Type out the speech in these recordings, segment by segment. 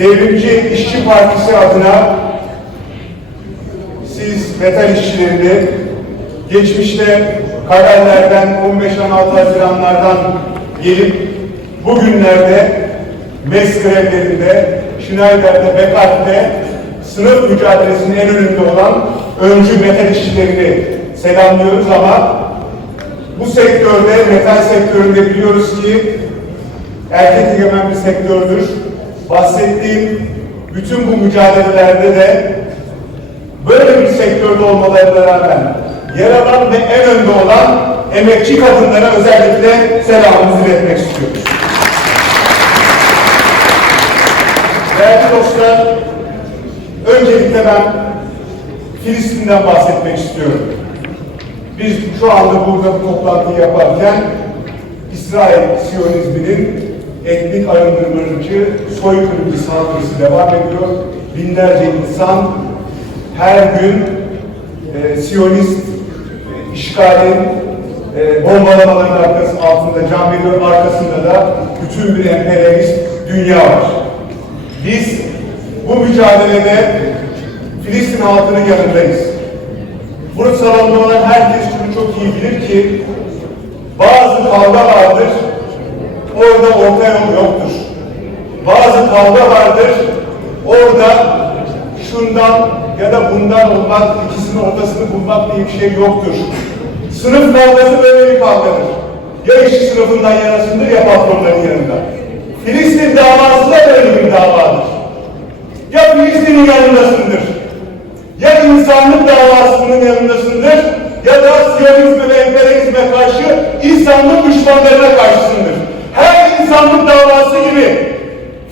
Devrimci İşçi Partisi adına siz metal işçilerini geçmişte kararlardan 15-16 Haziranlardan gelip bugünlerde MES grevlerinde, Schneider'de, Beckhart'te sınıf mücadelesinin en önünde olan öncü metal işçilerini selamlıyoruz ama bu sektörde, metal sektöründe biliyoruz ki erkek egemen bir sektördür. Bahsettiğim bütün bu mücadelelerde de böyle bir sektörde olmalarına rağmen yer alan ve en önde olan emekçi kadınlara özellikle selamımızı iletmek istiyoruz. Değerli dostlar, öncelikle ben Filistin'den bahsetmek istiyorum. Biz şu anda burada bu toplantıyı yaparken İsrail Siyonizminin etnik arındırmacı, soykırıcı saldırısı devam ediyor. Binlerce insan her gün e, Siyonist e, işgalin e, bombalamaların arkası altında can veriyor. Arkasında da bütün bir emperyalist dünya var. Biz bu mücadelede Filistin halkının yanındayız. Burada salonda olan herkes şunu çok iyi bilir ki bazı kavga vardır, orada orta yol yoktur. Bazı kavga vardır, orada şundan ya da bundan olmak, ikisinin ortasını bulmak diye bir şey yoktur. Sınıf kavgası böyle bir kavgadır. Ya işçi sınıfından yanasındır ya patronların yanında. Filistin davası da böyle bir davadır. Ya Filistin'in yanındasındır, ya insanlık davasının yanındasındır, ya da Siyonizme ve emperyalizme karşı insanlık düşmanlarına karşısındır. Her insanlık davası gibi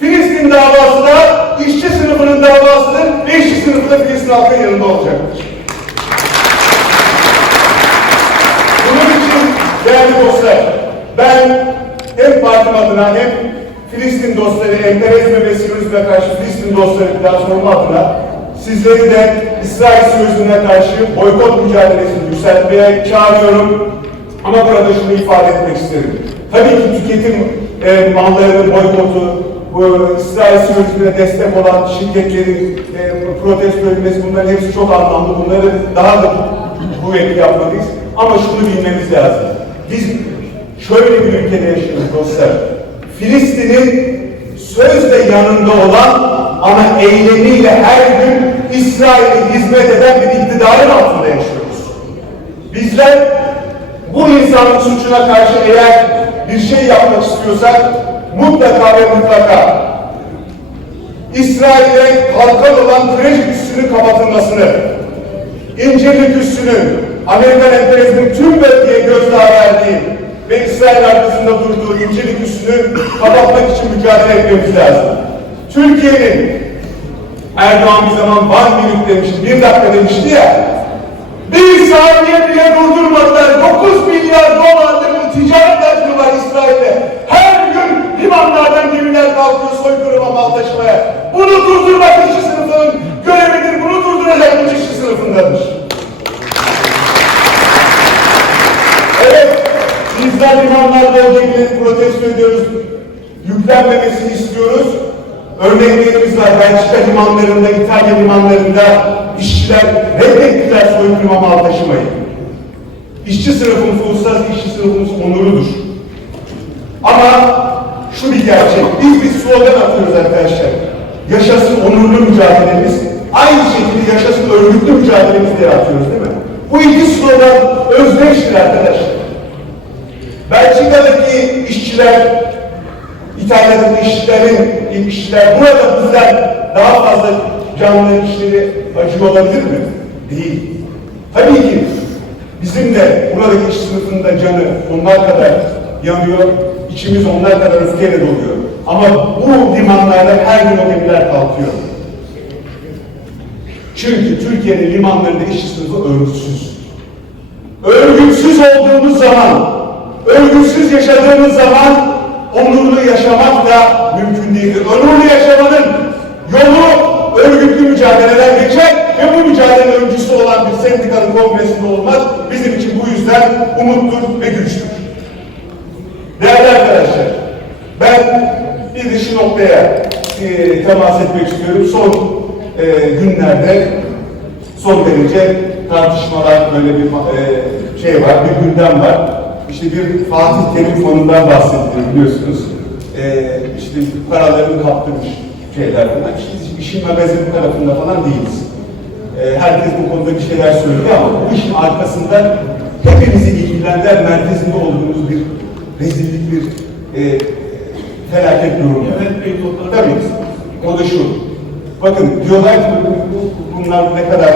Filistin davası da işçi sınıfının davasıdır ve işçi sınıfı da Filistin halkının yanında olacaktır. Bunun için değerli dostlar, ben hem partim adına hem Filistin dostları, emperyalizme ve Siyonizme karşı Filistin dostları platformu adına sizleri de İsrail Siyonizmine karşı boykot mücadelesini yükseltmeye çağırıyorum. Ama burada şunu ifade etmek isterim. Tabii ki tüketim e, mallarının boykotu, bu İsrail Siyonizmine destek olan şirketlerin e, protesto edilmesi bunların hepsi çok anlamlı. Bunları daha da kuvvetli yapmalıyız. Ama şunu bilmemiz lazım. Biz şöyle bir ülkede yaşıyoruz dostlar. Filistin'in sözde yanında olan ama eylemiyle her gün İsrail'e hizmet eden bir iktidarın altında yaşıyoruz. Bizler bu insanın suçuna karşı eğer bir şey yapmak istiyorsak mutlaka ve mutlaka İsrail'e kalkan olan Krej üssünün kapatılmasını, İncirlik üssünün, Amerikan emperyalizmin tüm bölgeye gözdağı verdiği ve İsrail arkasında durduğu İncirlik üssünü kapatmak için mücadele etmemiz lazım. Türkiye'nin Erdoğan bir zaman one minute demişti, bir dakika demişti ya, bir saniye bile durdurmadılar. 9 milyar dolarlık bir ticaret hacmi var İsrail'de. Her gün limanlardan gemiler kalkıyor soykırıma mal taşımaya. Bunu durdurmak işçi sınıfının görevidir. Bunu durduracak bu işçi sınıfındadır. Evet, bizler limanlarda o gemileri protesto ediyoruz. Yüklenmemesini istiyoruz. Örneklerimiz var. Belçika limanlarında, İtalya limanlarında işçiler reddettiler soykırıma mal taşımayı. İşçi sınıfımız, uluslararası işçi sınıfımız onurudur. Ama şu bir gerçek, biz bir slogan atıyoruz arkadaşlar. Yaşasın onurlu mücadelemiz, aynı şekilde yaşasın örgütlü mücadelemiz diye atıyoruz değil mi? Bu iki slogan özdeştir arkadaşlar. Belçika'daki işçiler, İtalya'daki işçilerin, işçiler burada bizden daha fazla canlı işleri acı olabilir mi? Değil. Tabii ki bizim de buradaki iş sınıfında canı onlar kadar yanıyor, içimiz onlar kadar öfkeyle doluyor. Ama bu limanlarda her gün o gemiler kalkıyor. Çünkü Türkiye'nin limanlarında işçi sınıfı örgütsüz. Örgütsüz olduğumuz zaman, örgütsüz yaşadığımız zaman onurlu yaşamak da mümkün değildir. Onurlu yaşamanın yolu örgütlü mücadeleler geçer ve bu mücadele öncüsü olan bir sendikanın kongresinde olmak bizim için bu yüzden umuttur ve güçtür. Değerli arkadaşlar, ben bir de şu noktaya e, temas etmek istiyorum. Son e, günlerde son derece tartışmalar böyle bir e, şey var, bir gündem var. İşte bir Fatih Terim fonundan bahsedilir biliyorsunuz. E, işte paralarını kaptırmış şeyler falan. İşte biz işin magazin tarafında falan değiliz. E, herkes bu konuda bir şeyler söylüyor ama bu işin arkasında hepimizi ilgilendiren merkezinde olduğumuz bir rezillik, bir e, felaket durum. Evet. Tabii. O da şu. Bakın diyorlar ki bu- bunlar ne kadar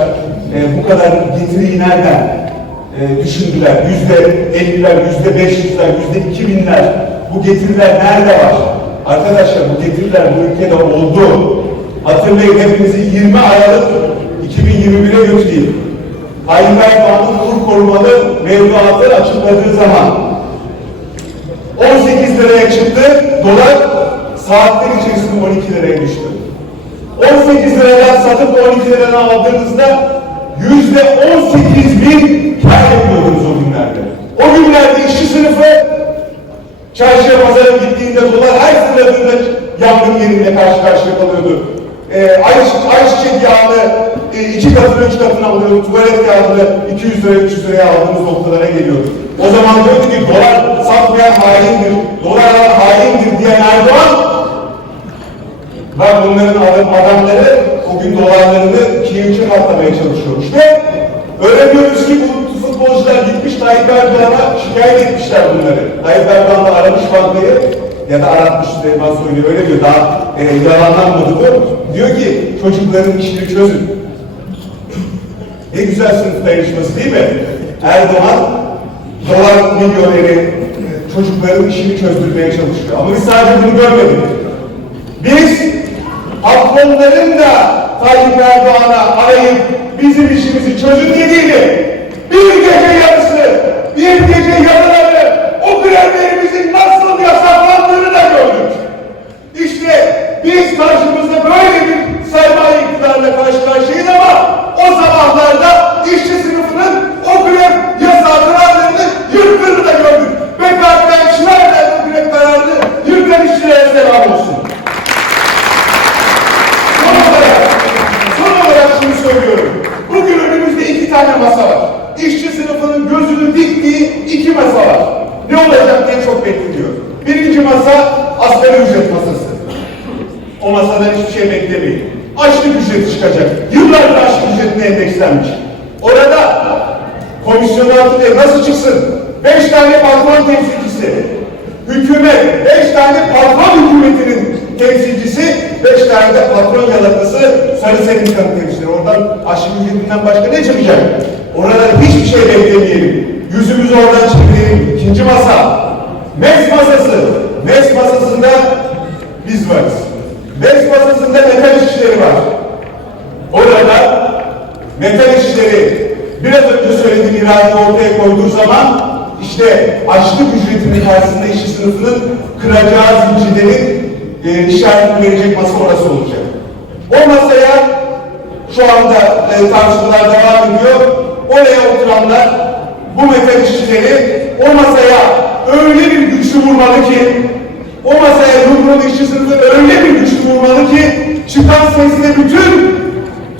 e, bu kadar getiriyi nereden e, düşündüler? Yüzde elliler, yüzde beş yüzler, yüzde iki binler. Bu getiriler nerede var? Arkadaşlar bu getiriler bu ülkede oldu. Hatırlayın hepinizi 20 Aralık 2021'e götüreyim. Tayyip Erdoğan'ın kur korumalı mevduatı açıkladığı zaman 18 liraya çıktı, dolar saatler içerisinde 12 liraya düştü. 18 liradan satıp 12 liradan aldığınızda yüzde 18 bin kar yapıyordunuz o günlerde. O günlerde işçi sınıfı çarşıya pazara gittiğinde dolar her fırladığında yangın yerinde karşı karşıya kalıyordu. Ee, ay, ayçiçek yağını e, iki katını üç katına alıyordu. Tuvalet yağını 200 lira 300 liraya aldığımız noktalara geliyordu. O zaman diyordu ki dolar satmayan haindir, dolar alan haindir diyen Erdoğan Bak bunların adam, adamları bugün dolarlarını üçe katlamaya çalışıyormuş ve öyle diyoruz ki bu futbolcular gitmiş Tayyip Erdoğan'a şikayet etmişler bunları. Tayyip Erdoğan da aramış bankayı ya da aratmış Süleyman Soylu öyle diyor daha e, yalanlanmadı bu. Diyor ki çocukların işini çözün. Ne güzel sınıf dayanışması değil mi? Erdoğan dolar milyoneri çocukların işini çözdürmeye çalışıyor. Ama biz sadece bunu görmedik. Biz patronların da Tayyip Erdoğan'a arayıp bizim işimizi çözün dediğini bir gece yarısı, bir gece yarıları asgari ücret masası. O masadan hiçbir şey beklemeyin. Açlık ücreti çıkacak. Yıllardır açlık ücretine endekslenmiş. Orada komisyon altı nasıl çıksın? Beş tane patron temsilcisi, hükümet, beş tane patron hükümetinin temsilcisi, beş tane de patron yalakası sarı sendikanın temsilcileri. Oradan açlık ücretinden başka ne çıkacak? Orada hiçbir şey beklemeyelim. Yüzümüzü oradan çevirelim. İkinci masa, MES masası. MES masasında biz varız. MES masasında metal işçileri var. Orada metal işçileri biraz önce söylediğim iradeyi ortaya koyduğu zaman işte açlık ücretinin karşısında işçi sınıfının kıracağı zincirlerin e, işaretini verecek masa orası olacak. O masaya şu anda e, tartışmalar devam ediyor. Oraya oturanlar bu metal işçileri o masaya öyle bir güçlü vurmalı ki o masaya yumruğun işçi sınıfı öyle bir güçlü vurmalı ki çıkan sesle bütün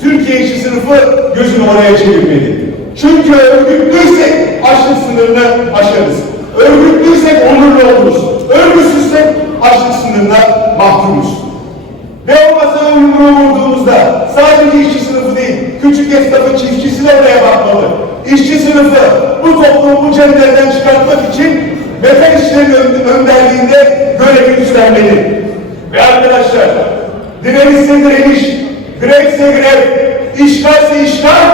Türkiye işçi sınıfı gözünü oraya çevirmeli. Çünkü örgütlüysek açlık sınırını aşarız. Örgütlüysek onurlu oluruz. Örgütsüzsek açlık sınırına mahkumuz. Ve o masaya yumruğu vurduğumuzda sadece işçi sınıfı değil, küçük esnafın çiftçisi de oraya bakmalı. İşçi sınıfı bu toplumu bu cenderden çıkartmak için metal işçilerin ön- önderliğinde görevi üstlenmeli. Ve arkadaşlar, direnişse direniş, grevse grev, işgalse işgal,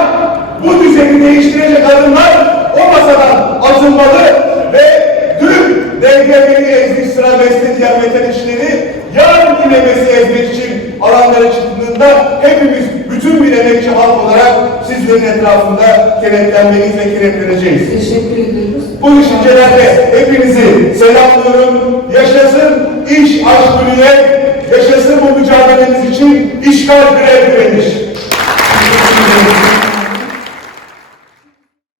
bu düzeni değiştirecek adımlar o masadan atılmalı ve dün DGB'yi ezmiş sıra besleyen metal işleri yarın nefesi ezmek için alanlara çıktığında hepimiz bütün bir emekçi halk olarak sizlerin etrafında kenetlenmeliyiz ve kenetleneceğiz. Teşekkür ediyoruz. Bu düşüncelerle hepinizi selamlıyorum. Yaşasın iş aşk hürriyet, yaşasın bu mücadelemiz için işgal grev direniş.